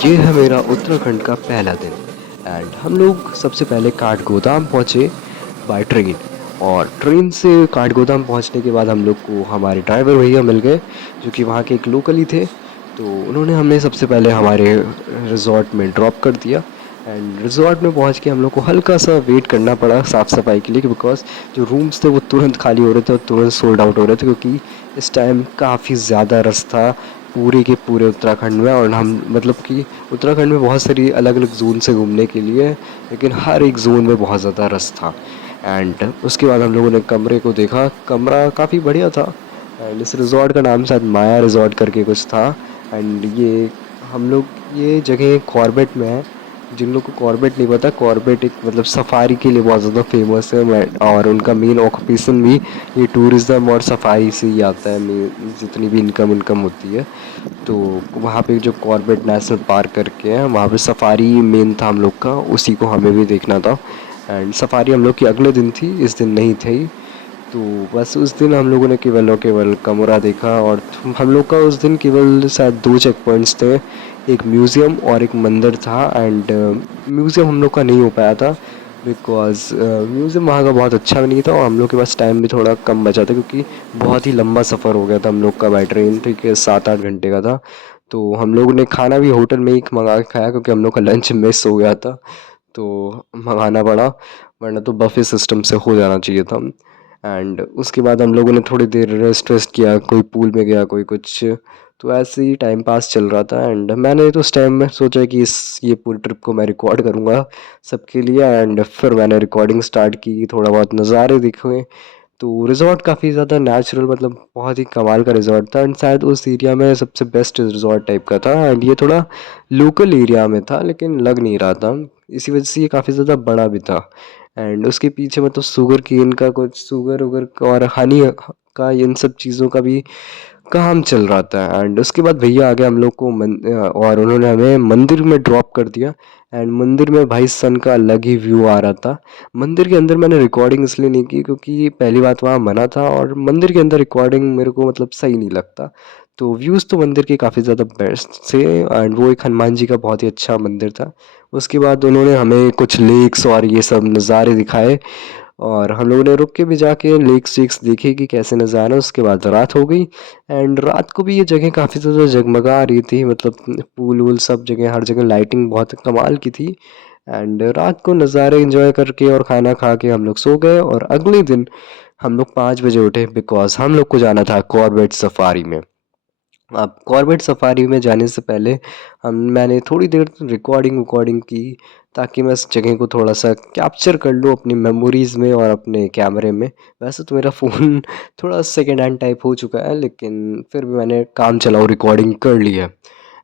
ये है मेरा उत्तराखंड का पहला दिन एंड हम लोग सबसे पहले काठगोदाम पहुँचे बाय ट्रेन। और ट्रेन से काठगोदाम पहुँचने के बाद हम लोग को हमारे ड्राइवर भैया मिल गए जो कि वहाँ के एक लोकल ही थे। तो उन्होंने हमें सबसे पहले हमारे रिजॉर्ट में ड्रॉप कर दिया एंड रिजॉर्ट में पहुँच के हम लोग को हल्का सा वेट करना पड़ा साफ़ सफाई के लिए, बिकॉज जो रूम्स थे वो तुरंत खाली हो रहे थे और तुरंत सोल्ड आउट हो रहे थे, क्योंकि इस टाइम काफ़ी ज़्यादा रश था पूरे के पूरे उत्तराखंड में। और हम मतलब कि उत्तराखंड में बहुत सारी अलग अलग जोन से घूमने के लिए है, लेकिन हर एक जोन में बहुत ज़्यादा रश था। एंड उसके बाद हम लोगों ने कमरे को देखा, कमरा काफ़ी बढ़िया था एंड इस रिज़ॉर्ट का नाम शायद माया रिज़ॉर्ट करके कुछ था। एंड ये हम लोग ये जगह कॉर्बेट में है। जिन लोग को कॉर्बेट नहीं पता, कॉर्बेट एक मतलब सफारी के लिए बहुत ज़्यादा फेमस है और उनका मेन ऑक्यूपेशन भी ये टूरिज़्म और सफारी से ही आता है। मेन जितनी भी इनकम होती है, तो वहाँ पे जो कॉर्बेट नेशनल पार्क करके है वहाँ पे सफारी मेन था हम लोग का, उसी को हमें भी देखना था। एंड सफारी हम लोग की अगले दिन थी, इस दिन नहीं थी। तो बस उस दिन हम लोगों ने केवल और केवल कमरा देखा। और हम लोग का उस दिन केवल शायद दो चेक पॉइंट्स थे, एक म्यूज़ियम और एक मंदिर था। एंड म्यूज़ियम हम लोग का नहीं हो पाया था बिकॉज़ म्यूज़ियम वहाँ का बहुत अच्छा भी नहीं था और हम लोग के पास टाइम भी थोड़ा कम बचा था, क्योंकि बहुत ही लंबा सफ़र हो गया था हम लोग का बाय ट्रेन, ठीक है 7-8 घंटे का था। तो हम लोगों ने खाना भी होटल में ही मंगा के खाया, क्योंकि हम लोग का लंच मिस हो गया था तो मंगाना पड़ा, वरना तो बफे सिस्टम से हो जाना चाहिए था। एंड उसके बाद हम लोगों ने थोड़ी देर रेस्ट वेस्ट किया, कोई पूल में गया कोई कुछ। तो ऐसे ही टाइम पास चल रहा था एंड मैंने तो उस टाइम में सोचा कि इस ये पूरी ट्रिप को मैं रिकॉर्ड करूँगा सबके लिए। एंड फिर मैंने रिकॉर्डिंग स्टार्ट की, थोड़ा बहुत नज़ारे दिखे। तो रिज़ॉर्ट काफ़ी ज़्यादा नेचुरल, मतलब बहुत ही कमाल का रिज़ॉर्ट था एंड शायद उस एरिया में सबसे बेस्ट रिज़ॉर्ट टाइप का था। एंड ये थोड़ा लोकल एरिया में था लेकिन लग नहीं रहा था, इसी वजह से ये काफ़ी ज़्यादा बड़ा भी था। एंड उसके पीछे मतलब शुगर केन का कुछ शुगर वगर का और हनी का इन सब चीज़ों का भी काम चल रहा था। एंड उसके बाद भैया आ गए हम लोग को और उन्होंने हमें मंदिर में ड्रॉप कर दिया। एंड मंदिर में भाई सन का अलग ही व्यू आ रहा था। मंदिर के अंदर मैंने रिकॉर्डिंग इसलिए नहीं की क्योंकि पहली बात वहाँ मना था और मंदिर के अंदर रिकॉर्डिंग मेरे को मतलब सही नहीं लगता। तो व्यूज़ तो मंदिर के काफ़ी ज़्यादा बेस्ट थे एंड वो एक हनुमान जी का बहुत ही अच्छा मंदिर था। उसके बाद उन्होंने हमें कुछ लेक्स और ये सब नज़ारे दिखाए और हम लोगों ने रुक के भी जाके लेक्स वेक्स देखे कि कैसे नज़ारा। उसके बाद रात हो गई एंड रात को भी ये जगह काफ़ी ज़्यादा जगमगा रही थी, मतलब पूल वूल सब जगह, हर जगह लाइटिंग बहुत कमाल की थी। एंड रात को नज़ारे एंजॉय करके और खाना खा के हम लोग सो गए। और अगले दिन हम लोग 5 बजे उठे बिकॉज हम लोग को जाना था कॉर्बेट सफारी में। अब कॉर्बेट सफारी में जाने से पहले हम मैंने थोड़ी देर रिकॉर्डिंग वकॉर्डिंग की, ताकि मैं इस जगह को थोड़ा सा कैप्चर कर लूँ अपनी मेमोरीज़ में और अपने कैमरे में। वैसे तो मेरा फ़ोन थोड़ा सेकेंड हैंड टाइप हो चुका है, लेकिन फिर भी मैंने काम चलाओ रिकॉर्डिंग कर ली है।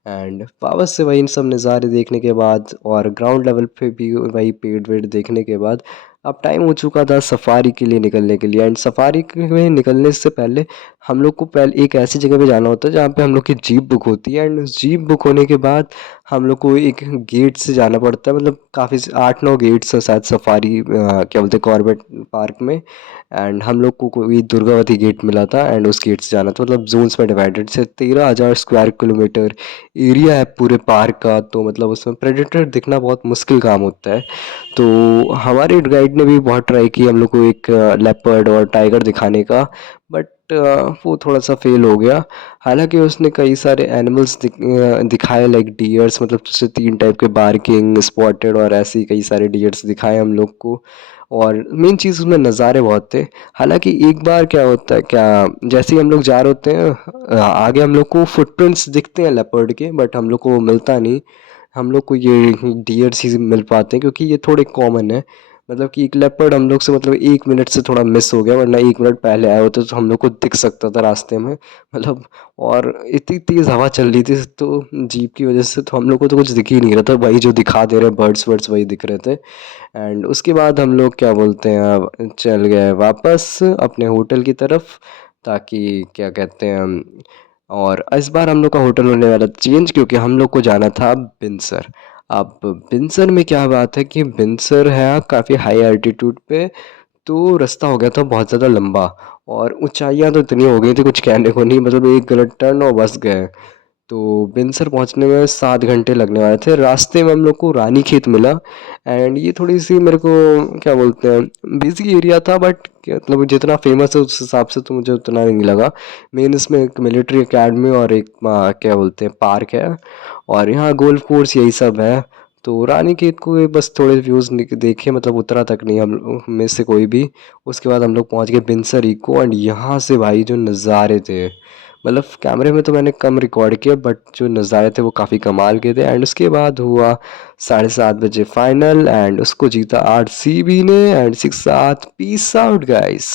एंड वापस से वही इन सब नज़ारे देखने के बाद और ग्राउंड लेवल पे भी वही पेड़ वेड़ देखने के बाद अब टाइम हो चुका था सफारी के लिए निकलने के लिए। एंड सफारी में निकलने से पहले हम लोग को पहले एक ऐसी जगह पे जाना होता है जहाँ पे हम लोग की जीप बुक होती है। एंड जीप बुक होने के बाद हम लोग को एक गेट से जाना पड़ता है, मतलब काफ़ी 8-9 गेट्स हैं शायद सफारी क्या बोलते हैं कॉर्बेट पार्क में। एंड हम लोग को कोई दुर्गावती गेट मिला था एंड उस गेट से जाना था, मतलब जोन्स में डिवाइडेड से 13,000 स्क्वायर किलोमीटर एरिया है पूरे पार्क का। तो मतलब उसमें प्रेडेटर दिखना बहुत मुश्किल काम होता है। तो हमारे गाइड ने भी बहुत ट्राई की हम लोग को एक लेपर्ड और टाइगर दिखाने का, बट वो थोड़ा सा फेल हो गया। हालांकि उसने कई सारे एनिमल्स दिखाए लाइक डियर्स, मतलब जैसे 3 टाइप के, बार्किंग, स्पॉटेड और ऐसे ही कई सारे डियर्स दिखाए हम लोग को। और मेन चीज़ उसमें नज़ारे बहुत थे। हालांकि एक बार क्या होता है, क्या जैसे ही हम लोग जा रहे होते हैं आगे हम लोग को फुटप्रिंट्स दिखते हैं लेपर्ड के, बट हम लोग को वो मिलता नहीं। हम लोग को ये डियर्स ही मिल पाते हैं क्योंकि ये थोड़े कॉमन है। मतलब कि एक लेपर्ड हम लोग से मतलब 1 मिनट से थोड़ा मिस हो गया, वरना 1 मिनट पहले आए होते तो हम लोग को दिख सकता था रास्ते में, मतलब। और इतनी तेज़ हवा चल रही थी तो जीप की वजह से तो हम लोग को तो कुछ दिख ही नहीं रहा था, वही जो दिखा दे रहे बर्ड्स वर्ड्स वही दिख रहे थे। एंड उसके बाद हम लोग क्या बोलते हैं अब चल गए वापस अपने होटल की तरफ, ताकि क्या कहते हैं और इस बार हम लोग का होटल होने वाला चेंज, क्योंकि हम लोग को जाना था बिनसर। अब बिनसर में क्या बात है कि बिनसर है काफ़ी हाई एल्टीट्यूड पे, तो रास्ता हो गया था बहुत ज़्यादा लंबा और ऊंचाइयां तो इतनी हो गई थी कुछ कहने को नहीं, मतलब एक गलत टर्न और बस गए। तो बिनसर पहुंचने में 7 घंटे लगने वाले थे। रास्ते में हम लोग को रानीखेत मिला एंड ये थोड़ी सी मेरे को क्या बोलते हैं बिजी एरिया था, बट मतलब जितना फेमस है उस हिसाब से तो मुझे उतना नहीं लगा। मेन इसमें एक मिलिट्री एकेडमी और एक क्या बोलते हैं पार्क है, और यहाँ गोल्फ कोर्स यही सब है। तो रानीखेत को ये बस थोड़े व्यूज़ देखे, मतलब उतरा तक नहीं हम में से कोई भी। उसके बाद हम लोग पहुँच गए बिनसर इको, एंड यहाँ से भाई जो नज़ारे थे, मतलब कैमरे में तो मैंने कम रिकॉर्ड किया, बट जो नज़ारे थे वो काफ़ी कमाल के थे। एंड उसके बाद हुआ 7:30 बजे फाइनल, एंड उसको जीता RCB ने। And 6-7 peace out guys.